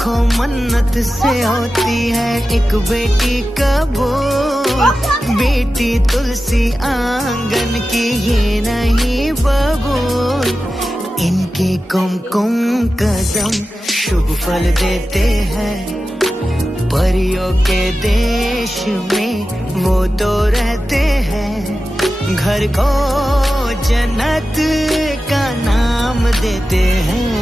लाखों मन्नत से होती है एक बेटी कबूल। बेटी तुलसी आंगन की ये नहीं बबूल। इनके कुमकुम कदम शुभ फल देते हैं। परियों के देश में वो तो रहते हैं। घर को जन्नत का नाम देते हैं।